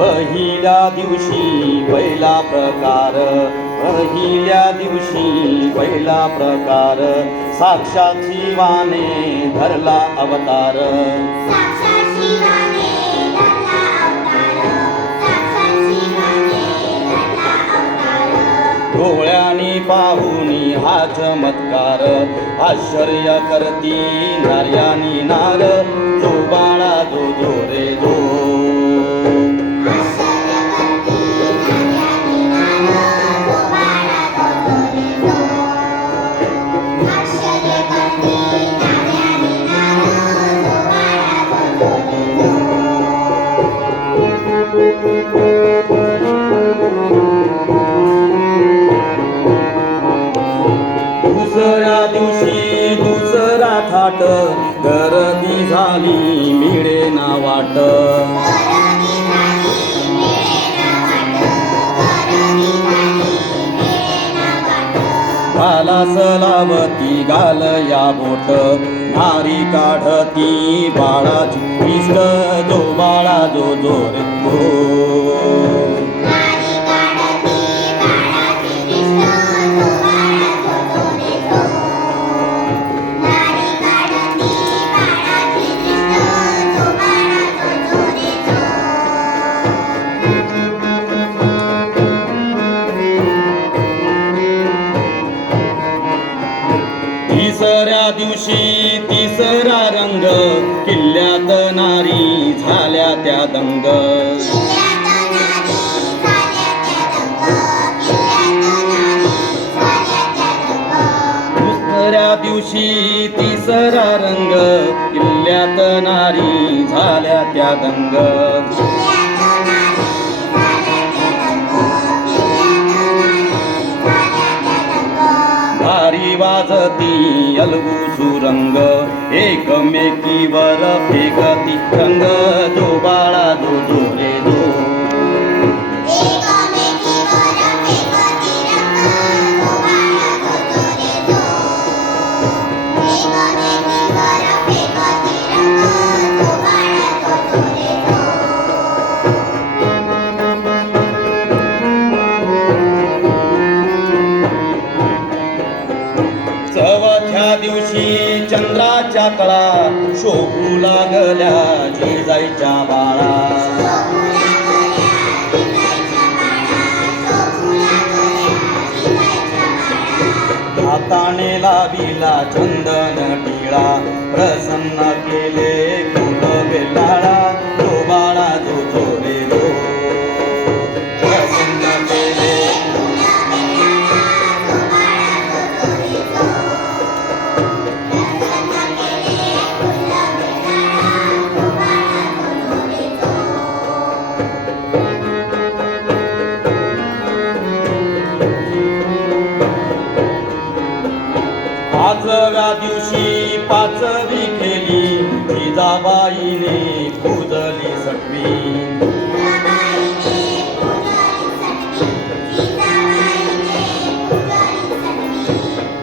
पहिल्या दिवशी पहिला प्रकार, पहिल्या दिवशी पहिला प्रकार, साक्षात शिवाने धरला अवतार. साक्षात शिवाने धरला अवतार, साक्षात शिवाने धरला अवतार. डोळ्यांनी पाहुनी हा चमत्कार, आश्चर्य करती नार्यानी नार, जो बाळा जो जो रे जो. दुसऱ्या दिवशी दुसरा थाट, गर्दी झाली मिळेना वाट. घाला सलावती घाल या बोट, नारी काढती बाळाची इष्ट, जो बाळा जो जो रे जो. तिसऱ्या दिवशी तिसरा रंग, किल्ल्यात नारी झाल्या त्या दंग. दुसऱ्या दिवशी तिसरा रंग, किल्ल्यात नारी झाल्या त्या दंग. भारी वाजती अलगू सुरंग, एकमेकीवर फेकती रंग, जो बाळा जो जो रे जो. चौथ्या दिवशी चंद्राच्या कळा, शोभू लागल्या जिजाईच्या बाळा. हाताने लाविला चंदन टिळा, प्रसन्न केले फुल बेलाळा, जो बाळा जो जो रे जो. प्रसन्न केले पाचव्या दिवशी पाचवी केली, जिजाबाईने पूजली सटवी.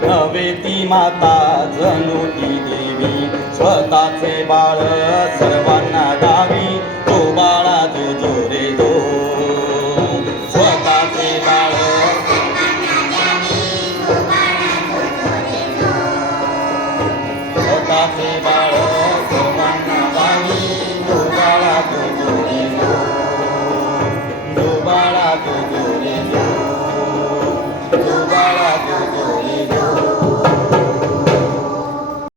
नवे ती माता जणू ती देवी, स्वतःचे बाळ